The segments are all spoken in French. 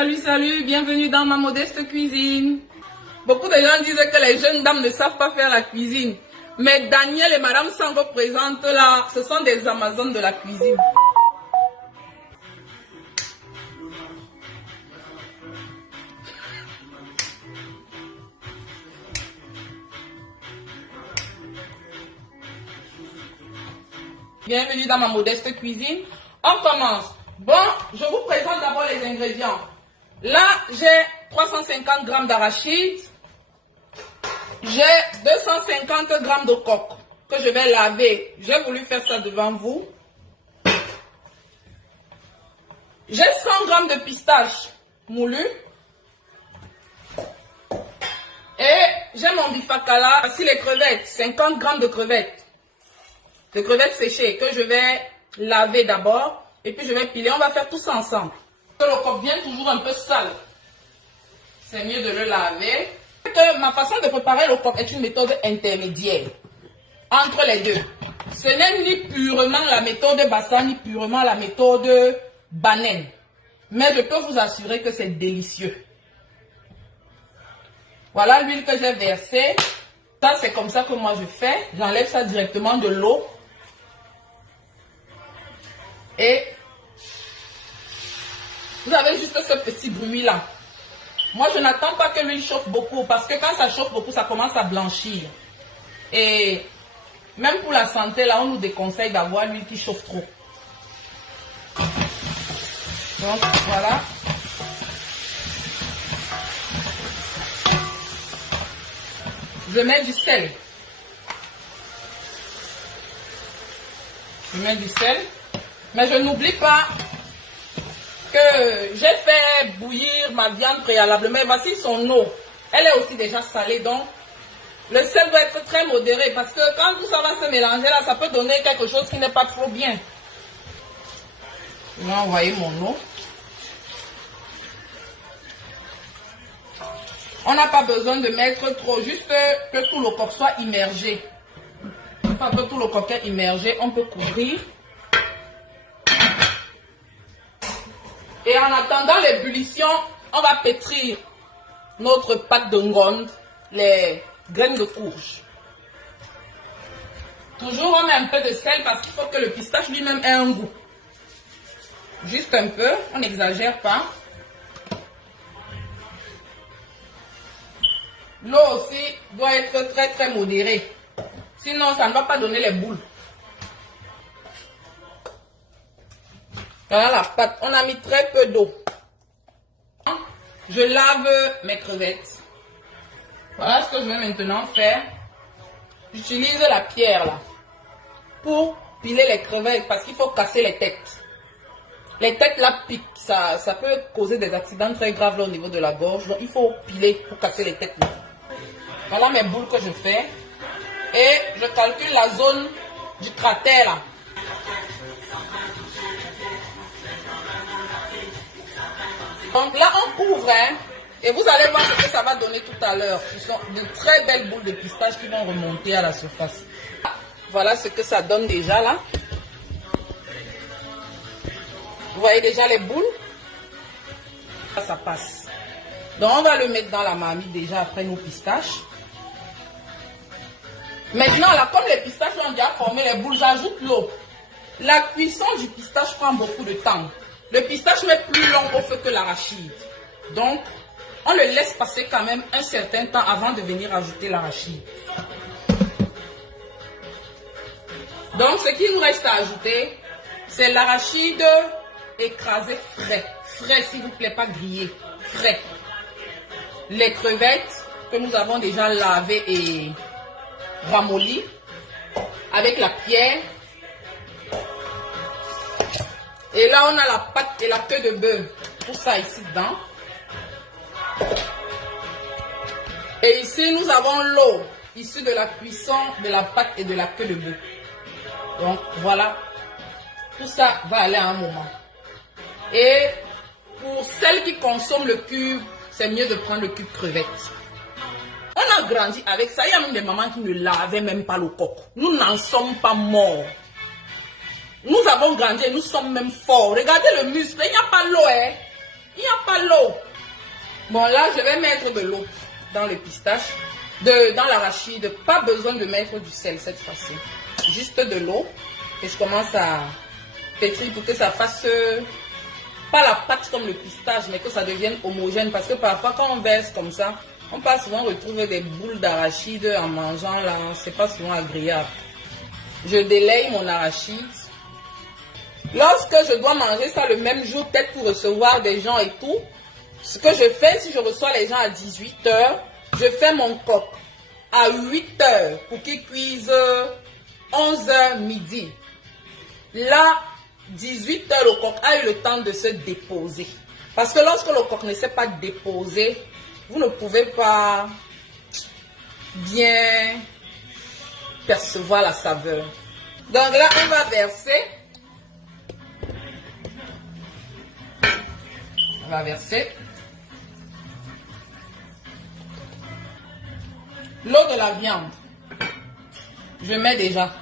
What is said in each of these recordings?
salut, bienvenue dans ma modeste cuisine. Beaucoup de gens disent que les jeunes dames ne savent pas faire la cuisine. Mais Daniel et Madame Sango présentent là, ce sont des Amazones de la cuisine. Bienvenue dans ma modeste cuisine. On commence. Bon, je vous présente d'abord les ingrédients. Là, j'ai 350 g d'arachide. J'ai 250 g de coque que je vais laver. J'ai voulu faire ça devant vous. J'ai 100 g de pistaches moulues. Et j'ai mon bifakala. Voici les crevettes. 50 g de crevettes. De crevettes séchées que je vais laver d'abord. Et puis je vais piler. On va faire tout ça ensemble. Le coq vient toujours un peu sale. C'est mieux de le laver. Ma façon de préparer le coq est une méthode intermédiaire entre les deux. Ce n'est ni purement la méthode Bassa, ni purement la méthode Banen. Mais je peux vous assurer que c'est délicieux. Voilà l'huile que j'ai versée. Ça, c'est comme ça que moi je fais. J'enlève ça directement de l'eau. Et vous avez juste ce petit bruit là. Moi, je n'attends pas que l'huile chauffe beaucoup parce que quand ça chauffe beaucoup, ça commence à blanchir. Et même pour la santé, là, on nous déconseille d'avoir l'huile qui chauffe trop. Donc, voilà. Je mets du sel. Je mets du sel. Mais je n'oublie pas que j'ai fait bouillir ma viande préalablement. Voici son eau. Elle est aussi déjà salée. Donc, le sel doit être très modéré. Parce que quand tout ça va se mélanger, là, ça peut donner quelque chose qui n'est pas trop bien. Je vais envoyer mon eau. On n'a pas besoin de mettre trop. Juste que tout le coq soit immergé. Une fois que tout le coq est immergé, on peut couvrir. Et en attendant l'ébullition, on va pétrir notre pâte de ngonde, les graines de courge. Toujours on met un peu de sel parce qu'il faut que le pistache lui-même ait un goût. Juste un peu, on n'exagère pas. L'eau aussi doit être très très modérée. Sinon ça ne va pas donner les boules. Voilà la pâte. On a mis très peu d'eau. Je lave mes crevettes. Voilà ce que je vais maintenant faire. J'utilise la pierre là pour piler les crevettes parce qu'il faut casser les têtes. Les têtes là piquent. Ça peut causer des accidents très graves là, au niveau de la gorge. Donc il faut piler pour casser les têtes là. Voilà mes boules que je fais. Et je calcule la zone du cratère là. Donc là, on couvre, hein, et vous allez voir ce que ça va donner tout à l'heure. Ce sont de très belles boules de pistache qui vont remonter à la surface. Voilà ce que ça donne déjà là. Vous voyez déjà les boules? Ça passe. Donc on va le mettre dans la marmite déjà après nos pistaches. Maintenant là, comme les pistaches ont déjà formé les boules, j'ajoute l'eau. La cuisson du pistache prend beaucoup de temps. Le pistache met plus long au feu que l'arachide. Donc, on le laisse passer quand même un certain temps avant de venir ajouter l'arachide. Donc, ce qui nous reste à ajouter, c'est l'arachide écrasé frais. Frais, s'il vous plaît, pas grillé. Frais. Les crevettes que nous avons déjà lavées et ramollies avec la pierre. Et là, on a la pâte et la queue de bœuf. Tout ça ici dedans. Et ici, nous avons l'eau issue de la cuisson de la pâte et de la queue de bœuf. Donc, voilà. Tout ça va aller à un moment. Et pour celles qui consomment le cube, c'est mieux de prendre le cube crevette. On a grandi avec ça. Il y a même des mamans qui ne lavaient même pas le coq. Nous n'en sommes pas morts. Nous avons grandi et nous sommes même forts. Regardez le muscle, il n'y a pas l'eau. Hein. Il n'y a pas l'eau. Bon, là, je vais mettre de l'eau dans le pistache, dans l'arachide. Pas besoin de mettre du sel cette fois-ci. Juste de l'eau. Et je commence à pétrir pour que ça fasse pas la pâte comme le pistache, mais que ça devienne homogène. Parce que parfois, quand on verse comme ça, on peut souvent retrouver des boules d'arachide en mangeant là. C'est pas souvent agréable. Je délaye mon arachide. Lorsque je dois manger ça le même jour, peut-être pour recevoir des gens et tout, ce que je fais, si je reçois les gens à 18 h, je fais mon coq à 8 h pour qu'ils cuisent 11 h midi. Là, 18 h, le coq a eu le temps de se déposer. Parce que lorsque le coq ne s'est pas déposé, vous ne pouvez pas bien percevoir la saveur. Donc là, on va verser. On va verser l'eau de la viande. Je mets déjà.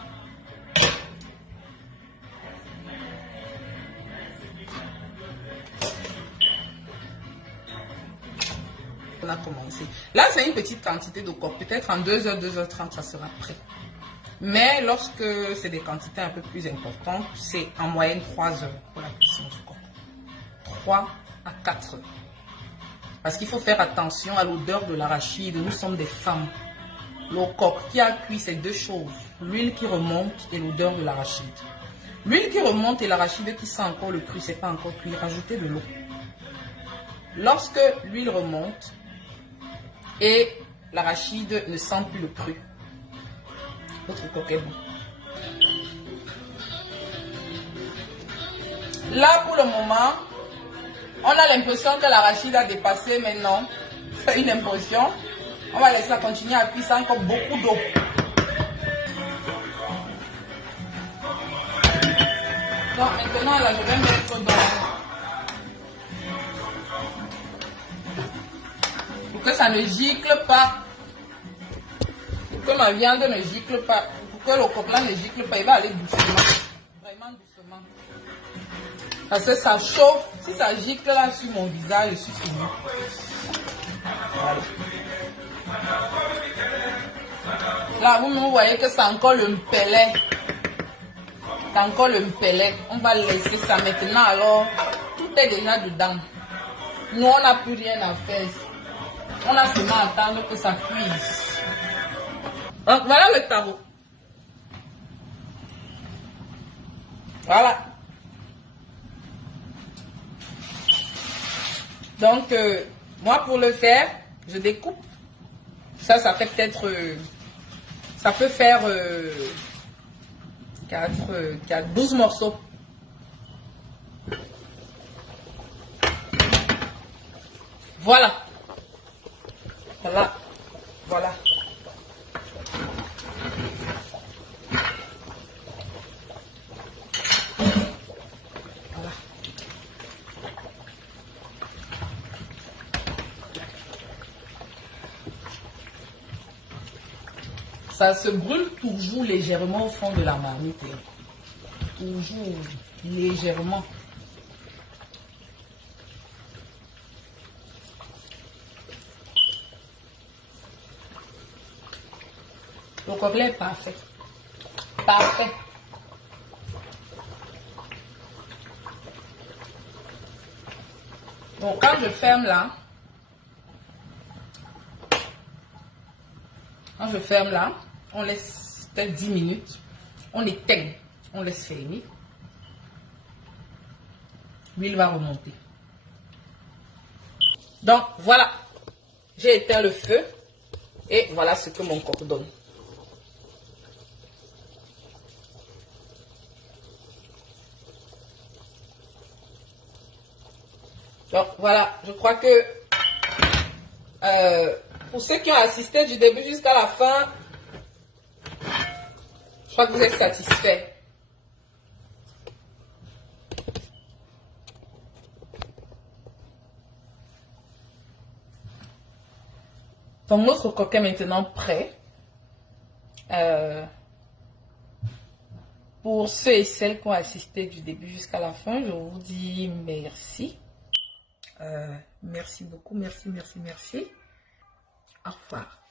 On a commencé. Là, c'est une petite quantité de coq. Peut-être en 2 h, 2 h 30, ça sera prêt. Mais lorsque c'est des quantités un peu plus importantes, c'est en moyenne 3 heures pour la cuisson du coq. 3 à 4 heures. Parce qu'il faut faire attention à l'odeur de l'arachide. Nous sommes des femmes. Le coq qui a cuit, c'est deux choses. L'huile qui remonte et l'odeur de l'arachide. L'huile qui remonte et l'arachide qui sent encore le cru, c'est pas encore cuit. Rajoutez de l'eau. Lorsque l'huile remonte et l'arachide ne sent plus le cru, votre coq est bon. Là, pour le moment, on a l'impression que l'arachide a dépassé, mais non. C'est une impression. On va laisser ça continuer à cuire, ça encore beaucoup d'eau. Donc maintenant, là, je vais mettre pour que ça ne gicle pas. Pour que ma viande ne gicle pas. Pour que le coq là ne gicle pas, il va aller doucement. Vraiment doucement. Parce que ça chauffe. Si ça gicle là sur mon visage, je suis fini. Voilà. Là, vous voyez que c'est encore le mpellet. C'est encore le mpellet. On va laisser ça maintenant. Alors, tout est déjà dedans. Nous, on n'a plus rien à faire. On a seulement à attendre que ça cuise. Donc, voilà le tarot. Voilà. Donc, moi, pour le faire, je découpe. Ça fait peut-être... ça peut faire 12 morceaux. Voilà. Voilà. Voilà. Voilà. Ça se brûle toujours légèrement au fond de la marmite. Toujours légèrement. Le coquelet est parfait. Parfait. Donc quand je ferme là, on laisse peut-être 10 minutes. On éteint. On laisse fermer. L'huile va remonter. Donc voilà. J'ai éteint le feu. Et voilà ce que mon coq donne. Donc voilà, je crois que pour ceux qui ont assisté du début jusqu'à la fin, je crois que vous êtes satisfaits. Donc notre coq est maintenant prêt. Pour ceux et celles qui ont assisté du début jusqu'à la fin, je vous dis merci. Merci beaucoup, merci. Au revoir.